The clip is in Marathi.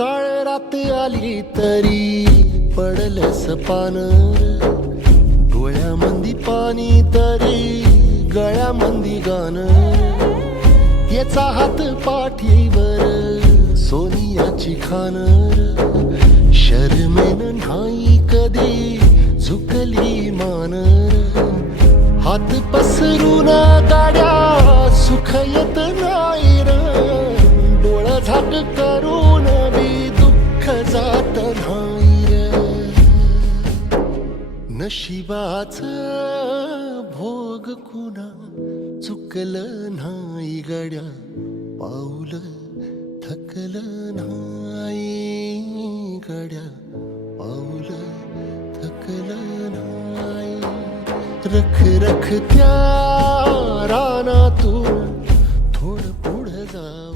काळ रात आली तरी पडलंस पानर, डोळ्यामंदी पाणी तरी गळ्यामंदी गाणं. याचा हात पाठीवर सोनियाची खानर, शर्मेन नाही कधी झुकली मानर. हात पसरून गाड्या सुख येत नाही र, डोळ झाक करून बी दुःख जात नाही र. नशिबाच भोग कुणा चुकलं नाही गड्या, पाऊल थकलं नाही गड्या, पाऊल थकलं नाही. रख रख त्या रानातून थोडं पुढं जाऊ.